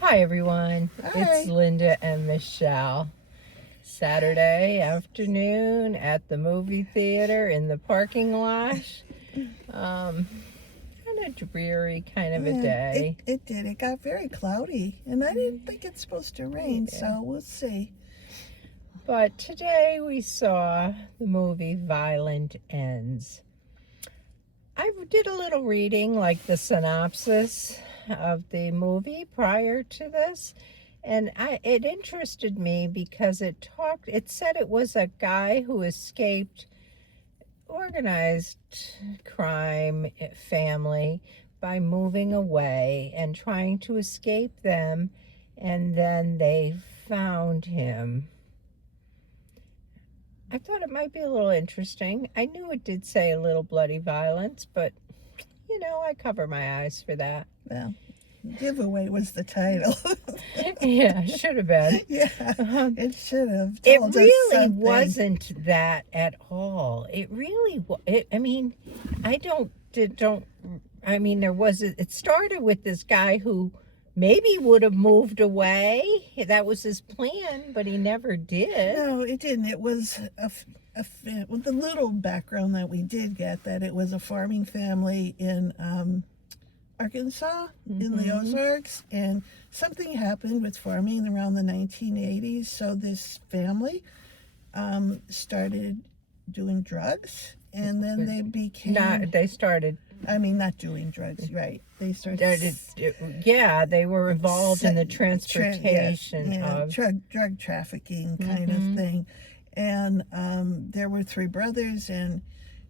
Hi everyone, it's Hi. Linda and Michelle. Saturday afternoon at the movie theater in the parking lot. Kind of dreary kind of a Yeah, day. it did. It got very cloudy, and I didn't think it's supposed to rain, Yeah. so we'll see. But today we saw the movie Violent Ends. I did a little reading, like the synopsis of the movie prior to this, and it interested me because it said it was a guy who escaped organized crime family by moving away and trying to escape them, and then they found him. I thought it might be a little interesting. I knew it did say a little bloody violence, but I cover my eyes for that. Well, giveaway was the title. Yeah, should have been. Yeah, it should have It told us really something. wasn't that at all. It really, I mean, I mean, it started with this guy who maybe would have moved away. That was his plan, but he never did. No, it didn't. It was with the little background that we did get, that it was a farming family in Arkansas, in the Ozarks, and something happened with farming around the 1980s. So this family started doing drugs, and then they became not doing drugs, right? They started. Yeah, they were involved in the transportation of drug trafficking kind of thing, and there were three brothers, and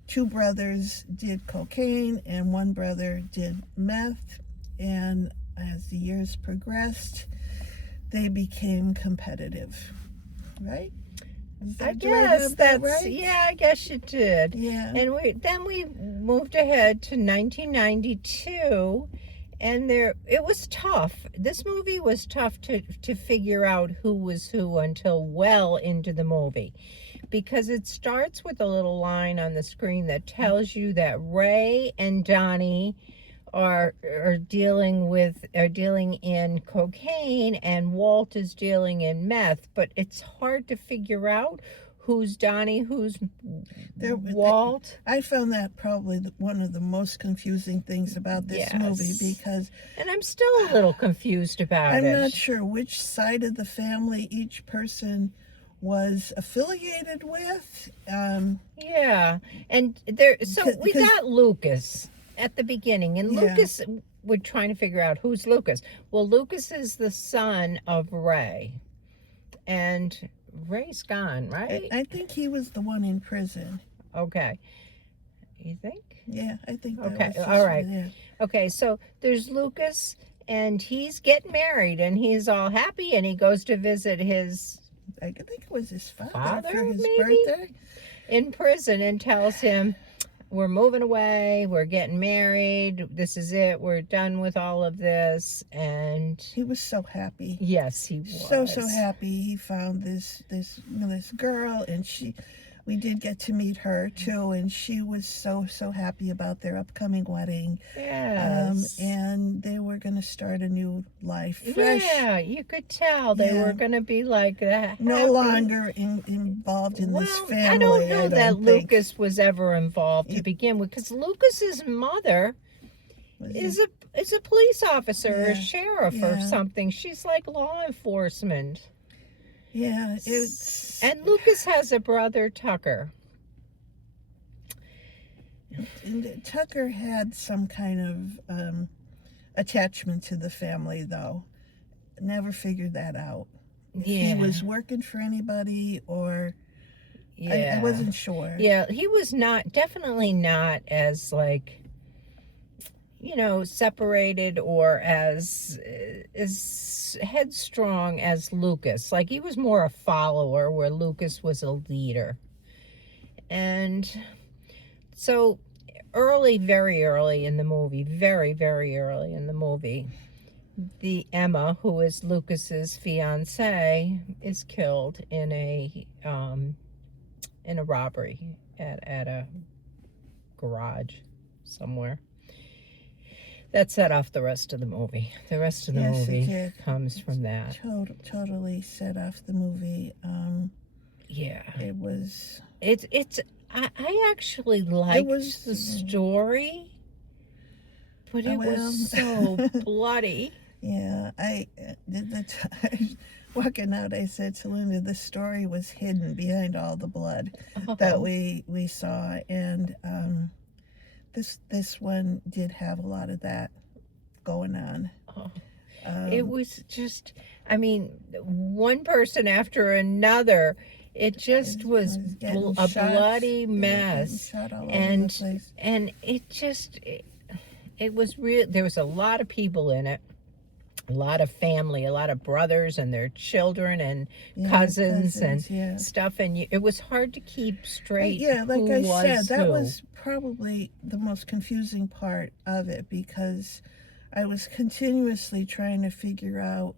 two brothers did cocaine and one brother did meth, and as the years progressed, they became competitive, right? I guess that's right? Yeah, I guess you did. Yeah. And then we moved ahead to 1992, and it was tough. This movie was tough to figure out who was who until well into the movie, because it starts with a little line on the screen that tells you that Ray and Donnie are dealing in cocaine, and Walt is dealing in meth, but it's hard to figure out who's Donnie, who's Walt. I found that probably one of the most confusing things about this movie, because and I'm still a little confused about I'm it. not sure which side of the family each person was affiliated with. Yeah, and we got Lucas at the beginning, and Lucas, we're trying to figure out who's Lucas. Well, Lucas is the son of Ray, and Ray's gone, right? I think he was the one in prison. Okay. You think? Yeah, I think that okay. was his All right. one, yeah. Okay, so there's Lucas, and he's getting married, and he's all happy, and he goes to visit his I think it was his father for his maybe? birthday in prison, and tells him, we're moving away, we're getting married, this is it, we're done with all of this. And he was so happy. Yes, he was so happy. He found this girl, and we did get to meet her too, and she was so happy about their upcoming wedding. Yes. And they were going to start a new life, fresh. Yeah, you could tell they were going to be like that. No longer involved in this family. I don't know that Lucas was ever involved to begin with, because Lucas's mother is a police officer or a sheriff or something. She's like law enforcement. Yeah, and Lucas has a brother, Tucker. And Tucker had some kind of attachment to the family, though. Never figured that out. If he was working for anybody, or I wasn't sure. Yeah, he was definitely not as separated or as headstrong as Lucas. Like, he was more a follower, where Lucas was a leader. And so very early in the movie, very, very early in the movie, the Emma, who is Lucas's fiance, is killed in a robbery at a garage somewhere. that set off the rest of the movie. The rest of the Yes, it movie did. comes from that. Totally set off the movie. Yeah. It was. I actually liked was- the story, but it well. was so bloody. Yeah, I did the time walking out. I said to Linda, the story was hidden behind all the blood that Oh. we saw, and this one did have a lot of that going on. Oh. Um, It was just, I mean, one person after another. It just was getting a shot, bloody getting mess. shot all over And the place. and it was real. There was a lot of people in it, a lot of family, a lot of brothers and their children and Yeah, cousins and yeah. stuff, and it was hard to keep straight. Yeah, like who I was said, that who. was probably the most confusing part of it, because I was continuously trying to figure out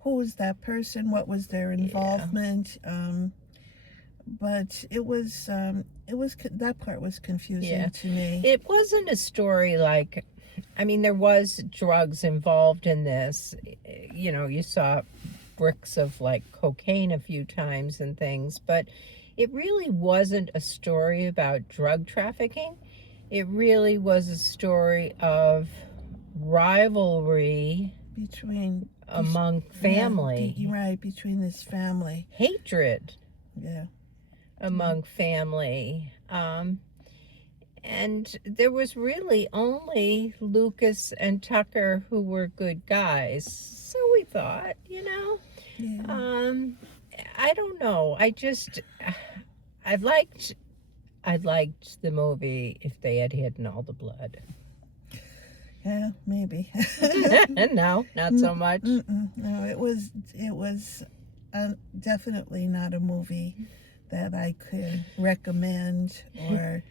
who was that person, what was their involvement. But it was that part was confusing Yeah. to me. It wasn't a story like, I mean, there was drugs involved in this. You know, you saw bricks of like cocaine a few times and things, but it really wasn't a story about drug trafficking. It really was a story of rivalry Between among family, you're right, between this family. hatred Yeah. among family. And there was really only Lucas and Tucker who were good guys. So we thought, you know. Yeah. I don't know. I liked the movie if they had hidden all the blood. Yeah, maybe. No, not so much. No, it was definitely not a movie that I could recommend or.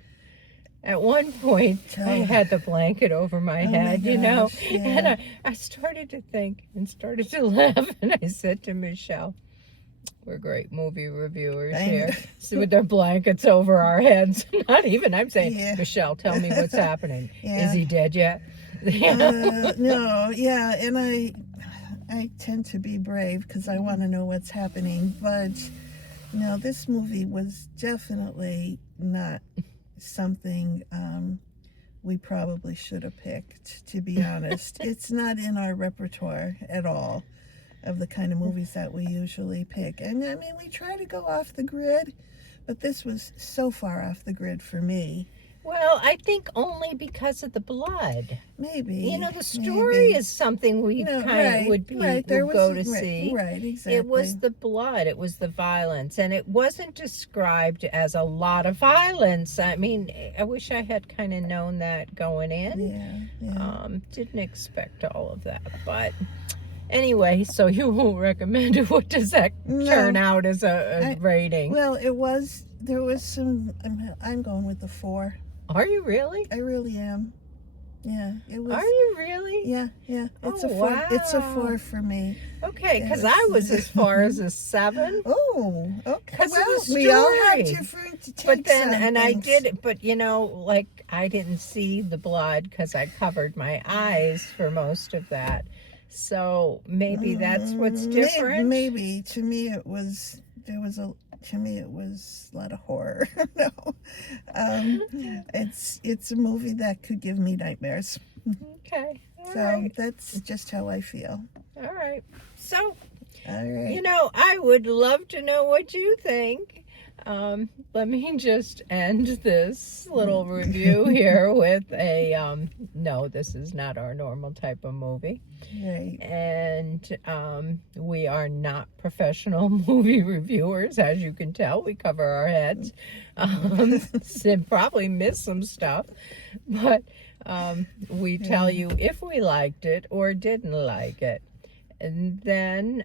At one point, I had the blanket over my head, you know, gosh, yeah. and I started to think and started to laugh, and I said to Michelle, we're great movie reviewers here, so with their blankets over our heads. Not even, I'm saying, Yeah. Michelle, tell me what's happening. Yeah. Is he dead yet? No, yeah, and I tend to be brave because I want to know what's happening, but no, this movie was definitely not something we probably should have picked, to be honest. It's not in our repertoire at all of the kind of movies that we usually pick. And I mean, we try to go off the grid, but this was so far off the grid for me. Well, I think only because of the blood. Maybe. You know, the story is something we kind of would go to see. Right, exactly. It was the blood, it was the violence, and it wasn't described as a lot of violence. I mean, I wish I had kind of known that going in. Yeah. Didn't expect all of that, but anyway, so you won't recommend it. What does that turn out as a rating? Well, there was some, I'm going with the 4. Are you really? I really am. Yeah, it was. Are you really? Yeah. It's Oh, a 4. wow. It's a 4 for me. Okay, because I was as far as a 7. Oh, okay. 'Cause of Well, the we all have story. different takes But then, on and I things. did it, but you know, like I didn't see the blood because I covered my eyes for most of that. So maybe that's what's different. Maybe to me it was a lot of horror. No, it's a movie that could give me nightmares. Okay. All So right. that's just how I feel. All right. So, All right. you know, I would love to know what you think. Let me just end this little review here with a no, this is not our normal type of movie. Right. And we are not professional movie reviewers, as you can tell. We cover our heads and probably miss some stuff, but we tell you if we liked it or didn't like it. And then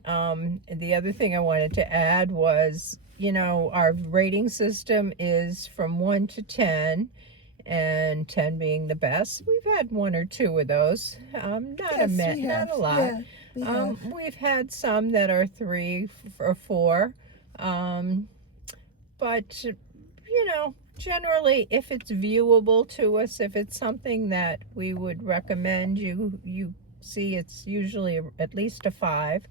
the other thing I wanted to add was, you know, our rating system is from 1 to 10, and 10 being the best. We've had 1 or 2 of those. Not a lot. Yeah, we have. We've had some that are 3 or 4. But, you know, generally, if it's viewable to us, if it's something that we would recommend you see, it's usually at least a 5.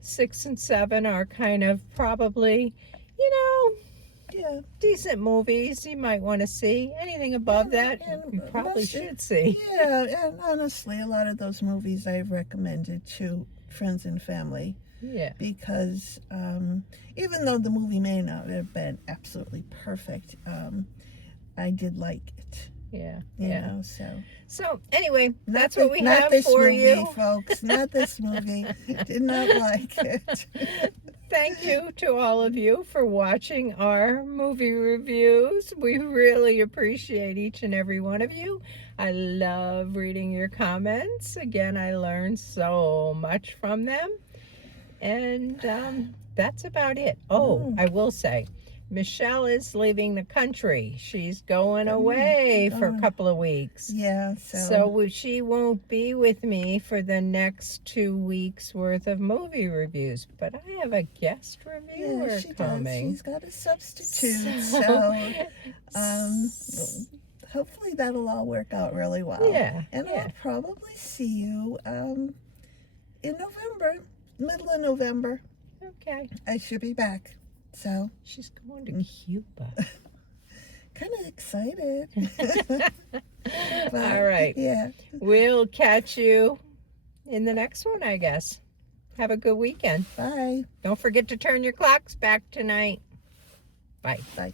6 and 7 are kind of probably, Yeah. decent movies you might want to see. Anything above that, and you probably most- should see. Yeah, and honestly, a lot of those movies I've recommended to friends and family Yeah. because even though the movie may not have been absolutely perfect, I did like it. Yeah. You Yeah. know, so So anyway, that's Not what we not have this for movie, you. folks. Not this movie. Did not like it. Thank you to all of you for watching our movie reviews. We really appreciate each and every one of you. I love reading your comments. Again, I learned so much from them. And that's about it. Oh, I will say, Michelle is leaving the country. She's going away for a couple of weeks. Yeah, So she won't be with me for the next 2 weeks worth of movie reviews, but I have a guest reviewer yeah, she coming. does. She's got a substitute. So hopefully that'll all work out really well. Yeah, And yeah. I'll probably see you in November, middle of November. Okay. I should be back. So She's going to Cuba. kind of excited. But, All right. Yeah. We'll catch you in the next one, I guess. Have a good weekend. Bye. Don't forget to turn your clocks back tonight. Bye. Bye.